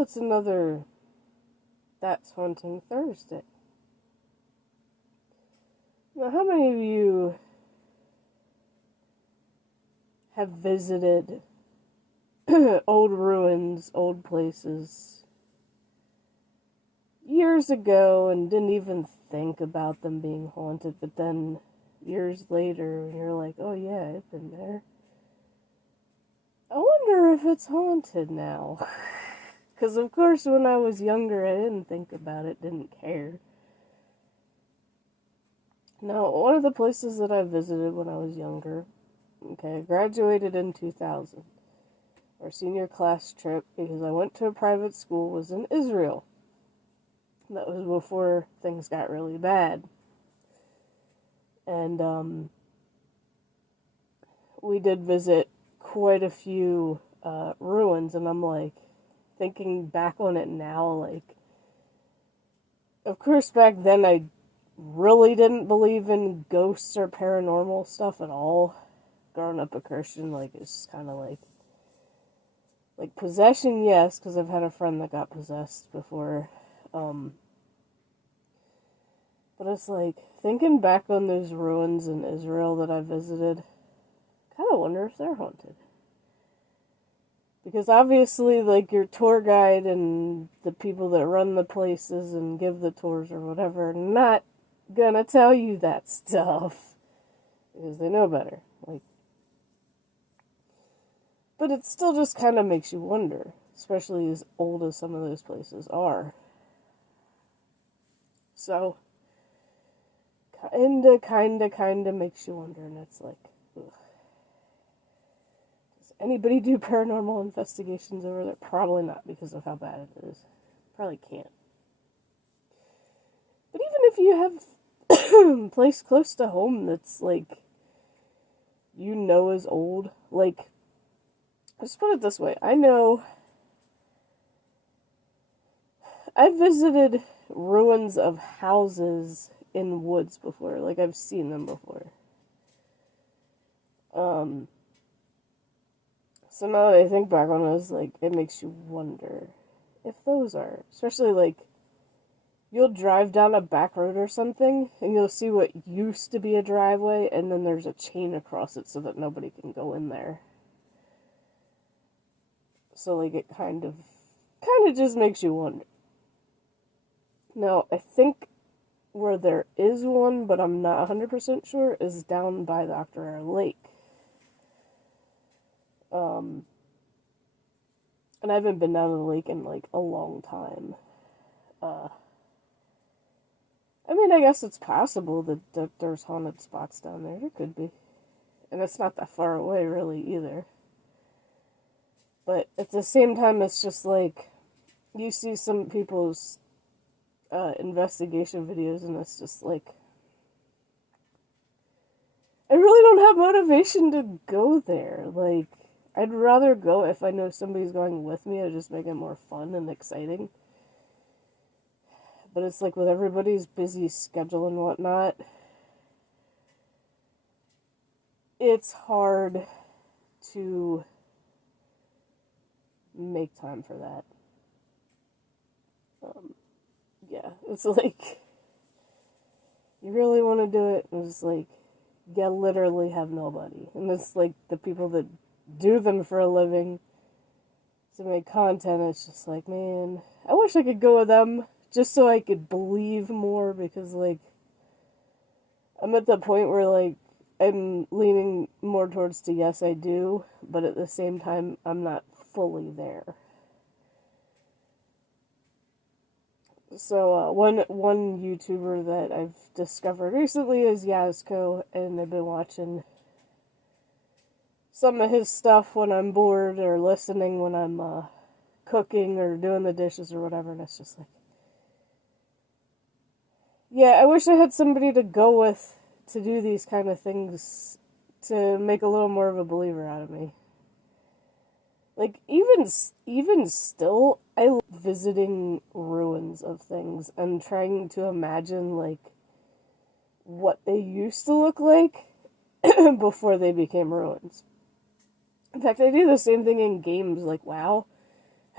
Well, it's another That's Haunting Thursday. Now, how many of you have visited old ruins, old places years ago and didn't even think about them being haunted, but then years later you're like, oh yeah, I've been there. I wonder if it's haunted now. Because of course when I was younger I didn't think about it, didn't care. Now, one of the places that I visited when I was younger, okay, I graduated in 2000. Our senior class trip, because I went to a private school, was in Israel. That was before things got really bad. And we did visit quite a few ruins, and I'm like, thinking back on it now, like, of course back then I really didn't believe in ghosts or paranormal stuff at all. Growing up a Christian, like, it's just kind of like possession, yes, because I've had a friend that got possessed before. But it's like, thinking back on those ruins in Israel that I visited, I kind of wonder if they're haunted. Because obviously, like, your tour guide and the people that run the places and give the tours or whatever are not gonna tell you that stuff. Because they know better. Like, but it still just kind of makes you wonder. Especially as old as some of those places are. So, kinda makes you wonder. And it's like, ugh. Anybody do paranormal investigations over there? Probably not, because of how bad it is. Probably can't. But even if you have a place close to home that's like, you know, is old, like, let's put it this way. I know I've visited ruins of houses in woods before. Like, I've seen them before. So now that I think back on it, it's like, it makes you wonder if those are, especially like, you'll drive down a back road or something, and you'll see what used to be a driveway, and then there's a chain across it so that nobody can go in there. So, like, it kind of just makes you wonder. Now, I think where there is one, but I'm not 100% sure, is down by Dr. Eyre Lake. And I haven't been down to the lake in, like, a long time. I mean, I guess it's possible that there's haunted spots down there. There could be. And it's not that far away, really, either. But at the same time, it's just like, you see some people's investigation videos, and it's just like, I really don't have motivation to go there. Like, I'd rather go if I know somebody's going with me. It'll just make it more fun and exciting. But it's like, with everybody's busy schedule and whatnot, it's hard to make time for that. Yeah, it's like, you really want to do it, and it's like, you literally have nobody. And it's like, the people that do them for a living to make content, it's just like, man, I wish I could go with them just so I could believe more, because, like, I'm at the point where, like, I'm leaning more towards to yes, I do, but at the same time, I'm not fully there. So, one YouTuber that I've discovered recently is Yazco, and I've been watching some of his stuff when I'm bored, or listening when I'm cooking or doing the dishes or whatever, and it's just like, yeah, I wish I had somebody to go with to do these kind of things to make a little more of a believer out of me. Like, even still, I love visiting ruins of things and trying to imagine, like, what they used to look like before they became ruins. In fact, I do the same thing in games like WoW.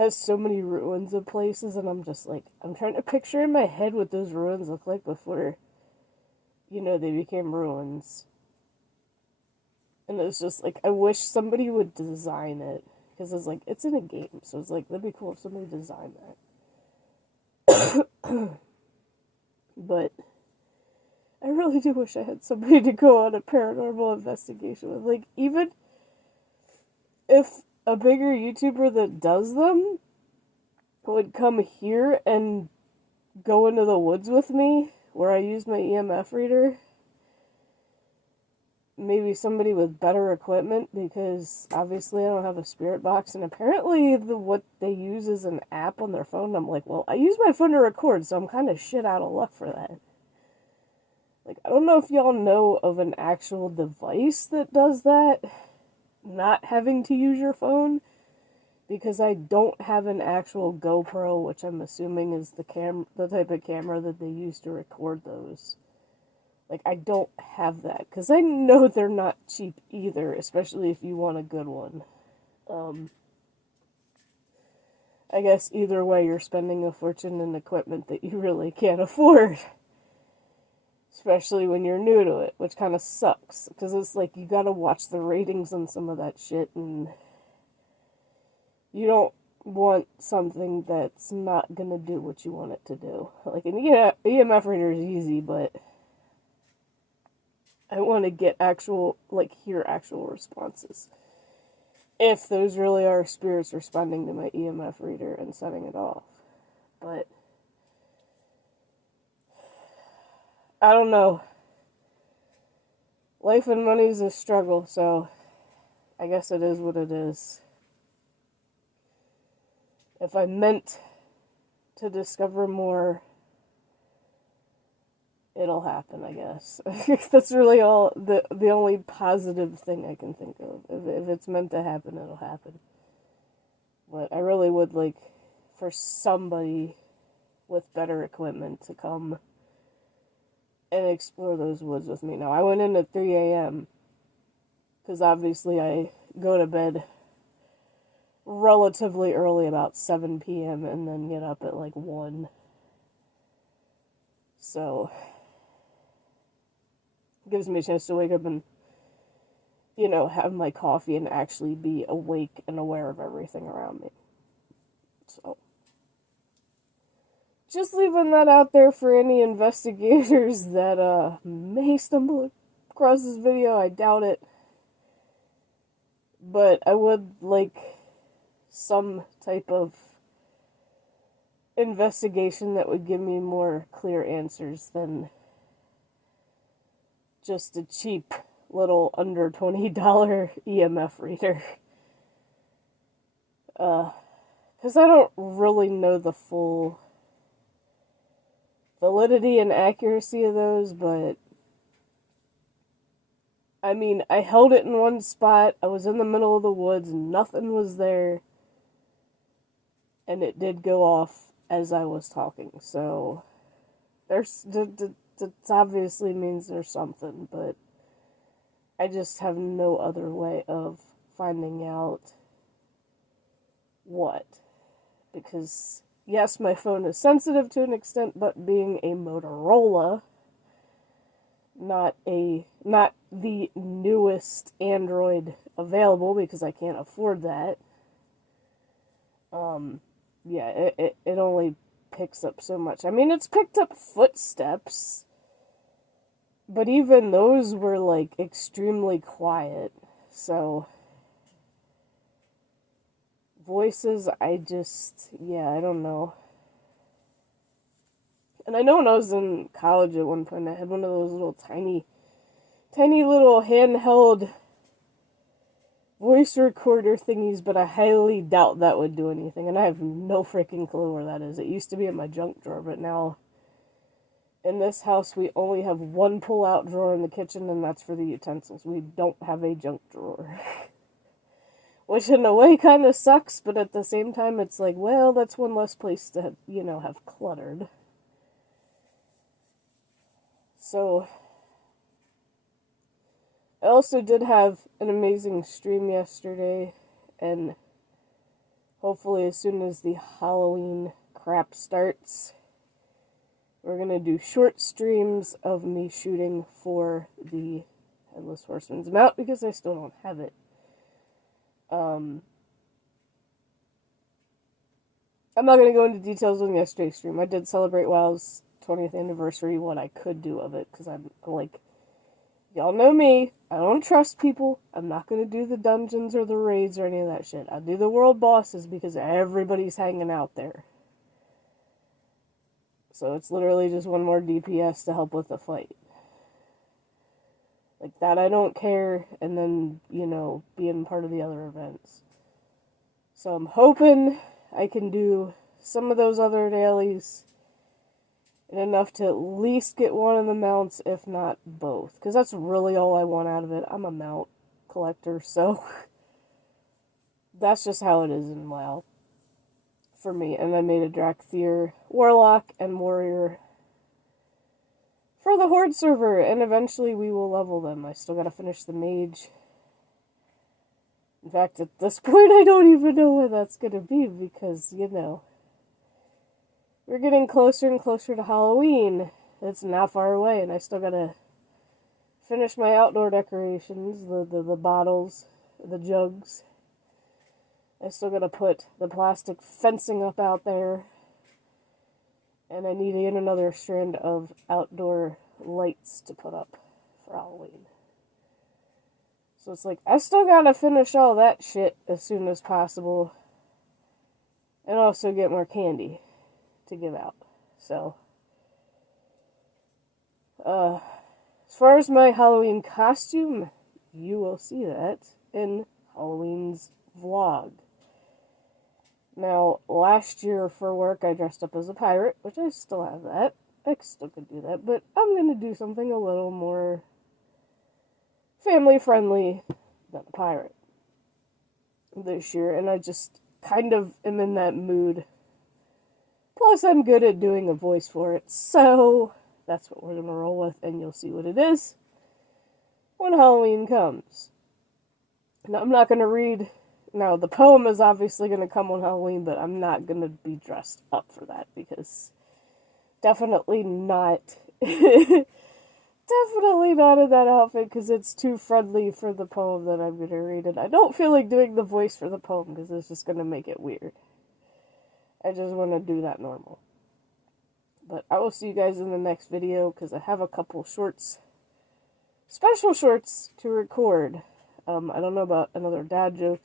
has so many ruins of places, and I'm just like, I'm trying to picture in my head what those ruins look like before, they became ruins. And it's just like, I wish somebody would design it. Because it's like, it's in a game, so it's like, that'd be cool if somebody designed that. But I really do wish I had somebody to go on a paranormal investigation with. Like, even if a bigger YouTuber that does them would come here and go into the woods with me, where I use my EMF reader, maybe somebody with better equipment, because obviously I don't have a spirit box, and apparently what they use is an app on their phone. I'm like, well, I use my phone to record, so I'm kind of shit out of luck for that. Like, I don't know if y'all know of an actual device that does that, not having to use your phone, because I don't have an actual GoPro, which I'm assuming is the type of camera that they use to record those. Like, I don't have that, because I know they're not cheap either, especially if you want a good one. I guess either way, you're spending a fortune in equipment that you really can't afford. Especially when you're new to it, which kind of sucks, because it's like, you gotta watch the ratings on some of that shit, and you don't want something that's not gonna do what you want it to do. Like, an EMF reader is easy, but I want to get hear actual responses. If those really are spirits responding to my EMF reader and setting it off. But I don't know. Life and money is a struggle, so I guess it is what it is. If I meant to discover more, it'll happen, I guess. That's really all the only positive thing I can think of. If it's meant to happen, it'll happen. But I really would like for somebody with better equipment to come and explore those woods with me. Now, I went in at 3 a.m. because obviously I go to bed relatively early, about 7 p.m., and then get up at like 1. So, it gives me a chance to wake up and, have my coffee and actually be awake and aware of everything around me. So, just leaving that out there for any investigators that may stumble across this video. I doubt it. But I would like some type of investigation that would give me more clear answers than just a cheap little under $20 EMF reader. Because I don't really know the full validity and accuracy of those, but I mean, I held it in one spot, I was in the middle of the woods, nothing was there, and it did go off as I was talking, so that obviously means there's something, but I just have no other way of finding out what, because yes, my phone is sensitive to an extent, but being a Motorola, not the newest Android available, because I can't afford that, it only picks up so much. I mean, it's picked up footsteps, but even those were, like, extremely quiet, so voices, I don't know. And I know when I was in college at one point, I had one of those little tiny little handheld voice recorder thingies, but I highly doubt that would do anything, and I have no freaking clue where that is. It used to be in my junk drawer, but now, in this house, we only have one pull-out drawer in the kitchen, and that's for the utensils. We don't have a junk drawer. Which in a way kind of sucks, but at the same time, it's like, well, that's one less place to, have cluttered. So, I also did have an amazing stream yesterday, and hopefully as soon as the Halloween crap starts, we're going to do short streams of me shooting for the Headless Horseman's mount, because I still don't have it. I'm not going to go into details on yesterday's stream. I did celebrate WoW's 20th anniversary, what I could do of it, because I'm like, y'all know me, I don't trust people, I'm not going to do the dungeons or the raids or any of that shit. I'll do the world bosses because everybody's hanging out there. So it's literally just one more DPS to help with the fight. Like that I don't care, and then, you know, being part of the other events. So I'm hoping I can do some of those other dailies and enough to at least get one of the mounts, if not both. Because that's really all I want out of it. I'm a mount collector, so that's just how it is in WoW for me. And I made a Drakthir Warlock and Warrior for the Horde server, and eventually we will level them. I still gotta finish the Mage. In fact, at this point, I don't even know when that's gonna be, because, you know, we're getting closer and closer to Halloween. It's not far away, and I still gotta finish my outdoor decorations, the bottles, the jugs. I still gotta put the plastic fencing up out there. And I need to get another strand of outdoor lights to put up for Halloween. So it's like, I still gotta finish all that shit as soon as possible. And also get more candy to give out. So, as far as my Halloween costume, you will see that in Halloween's vlog. Now, last year for work, I dressed up as a pirate, which I still have that. I still could do that, but I'm going to do something a little more family-friendly than a pirate this year, and I just kind of am in that mood. Plus, I'm good at doing a voice for it, so that's what we're going to roll with, and you'll see what it is when Halloween comes. Now, I'm not going to read... Now, the poem is obviously going to come on Halloween, but I'm not going to be dressed up for that, because definitely not, definitely not in that outfit, because it's too friendly for the poem that I'm going to read, and I don't feel like doing the voice for the poem, because it's just going to make it weird. I just want to do that normal. But I will see you guys in the next video, because I have a couple shorts, special shorts to record. I don't know about another dad joke,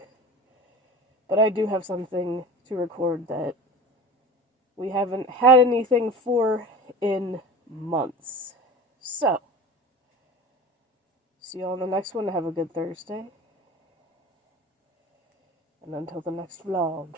but I do have something to record that we haven't had anything for in months. So, see you all in the next one. Have a good Thursday. And until the next vlog.